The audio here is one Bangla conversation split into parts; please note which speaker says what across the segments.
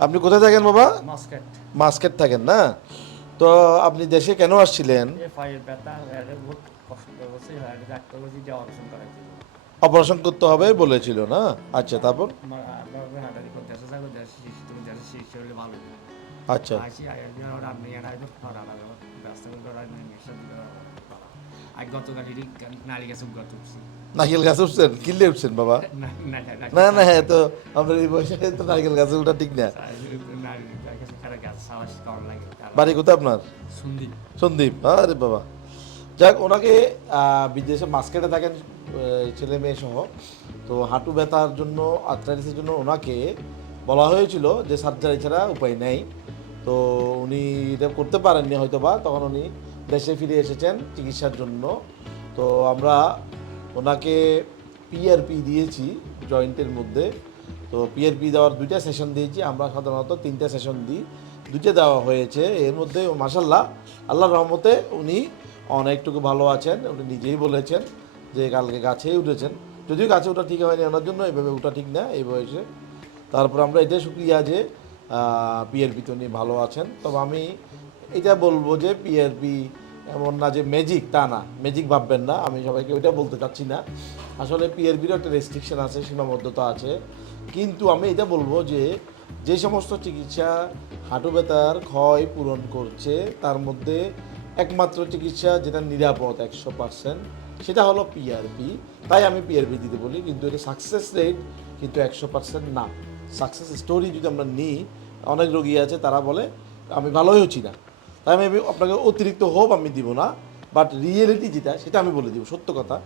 Speaker 1: আপনি কোথায় থাকেন বাবা?
Speaker 2: মাস্কেট।
Speaker 1: মাস্কেট থাকেন না? তো আপনি দেশে কেন আসছিলেন?
Speaker 2: অপারেশন
Speaker 1: করতে হবে বলেছিল না? আচ্ছা তারপর? আচ্ছা।
Speaker 2: আর গেছে
Speaker 1: নারকেল গাছে উঠছেন কিনলে উঠছেন বাবা?
Speaker 2: না না
Speaker 1: হ্যাঁ তো আমরা এই বয়সে তো নারকেল গাছে উঠা ঠিক না। বাড়ি কোথায় আপনার?
Speaker 2: সন্দীপ।
Speaker 1: সন্দীপ আরে বাবা। যাক ওনাকে বিদেশে মাস্কেটে থাকেন ছেলে মেয়ে সহ। তো হাঁটু ব্যথার জন্য আর্থ্রাইটিসের জন্য ওনাকে বলা হয়েছিল যে সার্জারি ছাড়া উপায় নেই। তো উনি এটা করতে পারেননি হয়তো বা তখন উনি দেশে ফিরে এসেছেন চিকিৎসার জন্য। তো আমরা ওনাকে পিআরপি দিয়েছি জয়েন্টের মধ্যে। তো পিআরপি দেওয়ার দুইটা সেশন দিয়েছি, আমরা সাধারণত তিনটা সেশন দিই। দুইটা দেওয়া হয়েছে, এর মধ্যে মাসাল্লাহ আল্লাহ রহমতে উনি অনেকটুকু ভালো আছেন, উনি নিজেই বলেছেন যে কালকে গাছেই উঠেছেন। যদিও গাছে ওটা ঠিক হয়নি ওনার জন্য, এভাবে ওটা ঠিক না, এই বয়সে। তারপর আমরা এটাই শুক্রিয়া যে পিআরপিতে উনি ভালো আছেন। তবে আমি এটা বলব যে পিআরপি এমন না যে ম্যাজিক তা না। ম্যাজিক ভাববেন না, আমি সবাইকে ওইটা বলতে চাচ্ছি না। আসলে পিআরপিরও একটা রেস্ট্রিকশন আছে, সীমাবদ্ধতা আছে। কিন্তু আমি এটা বলব যে যে সমস্ত চিকিৎসা হাঁটু ব্যথার ক্ষয় পূরণ করছে, তার মধ্যে একমাত্র চিকিৎসা যেটা নিরাপদ একশো পার্সেন্ট সেটা হলো পিআরপি তাই আমি পিআরপি দিতে বলি, কিন্তু এটা সাকসেস রেট কিন্তু একশো পার্সেন্ট না। সাকসেস স্টোরি যদি আমরা নিই, অনেক রোগী আছে, তারা বলে, আমি ভালোই হচ্ছি না। তাই আমি আপনাকে অতিরিক্ত হোপ আমি দিব না বাট রিয়েলিটি যেটা, সেটা আমি বলে দিব। সত্য কথা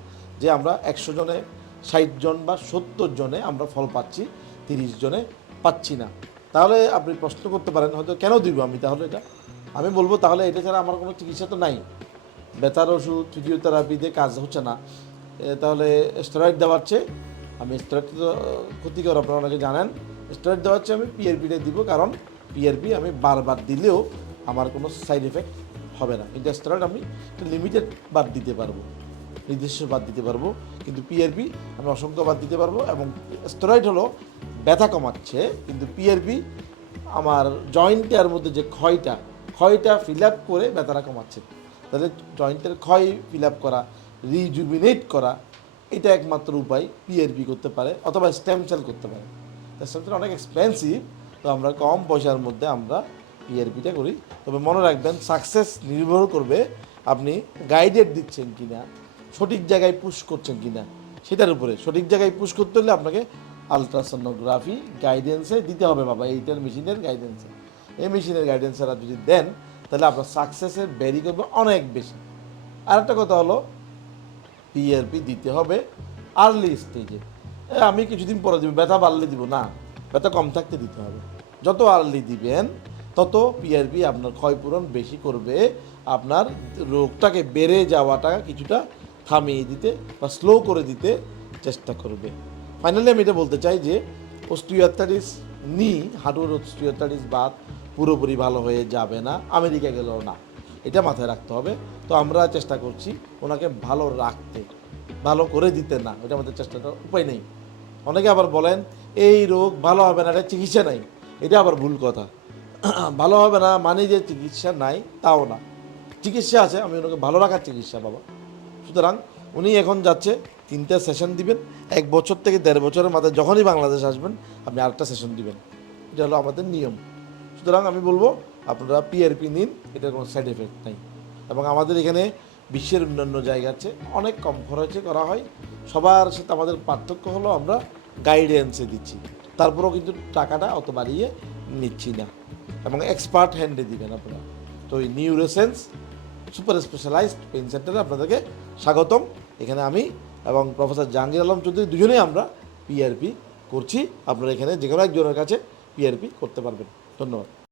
Speaker 1: যে আমরা একশো জনে, ষাট জন বা সত্তর জনে আমরা ফল পাচ্ছি, তিরিশ জনে পাচ্ছি না। তাহলে আপনি প্রশ্ন করতে পারেন, হয়তো কেন দিব আমি তাহলে এটা? আমি বলব তাহলে এটা ছাড়া আমার কোনো চিকিৎসা তো নাই। ব্যথার ওষুধ ফিজিওথেরাপিতে কাজ হচ্ছে না। তাহলে স্টেরয়েড দেওয়ার চেয়ে, আমি স্টেরয়েড তো ক্ষতিকর, আপনারা অনেকে জানেন। স্টেরয়েড দেওয়ার চেয়ে আমি পিআরপিটা দিব, কারণ পিআরপি আমি বারবার দিলেও আমার কোনো সাইড এফেক্ট হবে না। কিন্তু স্টেরয়েড আমি লিমিটেড বাদ দিতে পারব। নির্দিষ্ট বাদ দিতে পারব। কিন্তু পিআরপি আমি অসংখ্য বাদ দিতে পারব এবং স্টেরয়েড হলো ব্যথা কমাচ্ছে। কিন্তু পিআরপি আমার জয়েন্টের মধ্যে যে ক্ষয়টা ক্ষয়টা ফিল আপ করে ব্যথাটা কমাচ্ছে। তাহলে জয়েন্টের ক্ষয় ফিল আপ করা রিজুবিনেট করা, এটা একমাত্র উপায় পিআরপি করতে পারে অথবা স্টেম সেল করতে পারে। স্টেম সেল অনেক এক্সপেন্সিভ তো আমরা কম পয়সার মধ্যে আমরা পিআরপিটা করি। তবে মনে রাখবেন সাকসেস নির্ভর করবে আপনি গাইডেড দিচ্ছেন কিনা, সঠিক জায়গায় পুশ করছেন কিনা। সেটার উপরে সঠিক জায়গায় পুশ করতে হলে আপনাকে আলট্রাসোনোগ্রাফি গাইডেন্সে দিতে হবে বাবা এইটার মেশিনের গাইডেন্সে এই মেশিনের গাইডেন্সেরা যদি দেন, তাহলে আপনার সাকসেসের ব্যারি করবে অনেক বেশি। আর একটা কথা হলো পিআরপি দিতে হবে আর্লি স্টেজে আমি কিছুদিন পরে দিব, ব্যথা বাড়লে দিব, না, ব্যথা কম থাকতে দিতে হবে। যত আর্লি দিবেন তত পিআরপি আপনার ক্ষয়পূরণ বেশি করবে, আপনার রোগটাকে বেড়ে যাওয়াটা কিছুটা থামিয়ে দিতে বা স্লো করে দিতে চেষ্টা করবে। ফাইনালি আমি এটা বলতে চাই যে অস্টিওয়ার্থাইটিস নি হাঁটুর অস্টিওয়ার্থাইটিস বাদ পুরোপুরি ভালো হয়ে যাবে না, আমেরিকা গেলেও না। এটা মাথায় রাখতে হবে। তো আমরা চেষ্টা করছি ওনাকে ভালো রাখতে, ভালো করে দিতে না। এটা আমাদের চেষ্টাটা, উপায় নেই। অনেকে আবার বলেন, এই রোগ ভালো হবে না, এটা চিকিৎসা নাই। এটা আবার ভুল কথা। ভালো হবে না মানে যে চিকিৎসা নাই, তাও না। চিকিৎসা আছে, আমি ওনাকে ভালো রাখার চিকিৎসা বাবা সুতরাং উনি এখন যাচ্ছে, তিনটা সেশন দিবেন। এক বছর থেকে দেড় বছরের মাথায় যখনই বাংলাদেশ আসবেন, আপনি আরেকটা সেশন দিবেন। এটা হলো আমাদের নিয়ম। সুতরাং আমি বলব, আপনারা পিআরপি নিন এটার কোনো সাইড এফেক্ট নাই। এবং আমাদের এখানে বিশ্বের অন্যান্য জায়গার চেয়ে অনেক কম খরচে করা হয়। সবার সাথে আমাদের পার্থক্য হলো, আমরা গাইডেন্সে দিচ্ছি। তারপরেও কিন্তু টাকাটা অত বাড়িয়ে নিচ্ছি না। এবং এক্সপার্ট হ্যান্ডে দিবেন আপনারা। তো এই নিউরোসেন্স সুপার স্পেশালাইজড পেন সেন্টারে আপনাদেরকে স্বাগতম। এখানে আমি এবং প্রফেসর জাহাঙ্গীর আলম চৌধুরী দুজনেই আমরা পিআরপি করছি। আপনারা এখানে যে কোনো একজনের কাছে পিআরপি করতে পারবেন। ধন্যবাদ।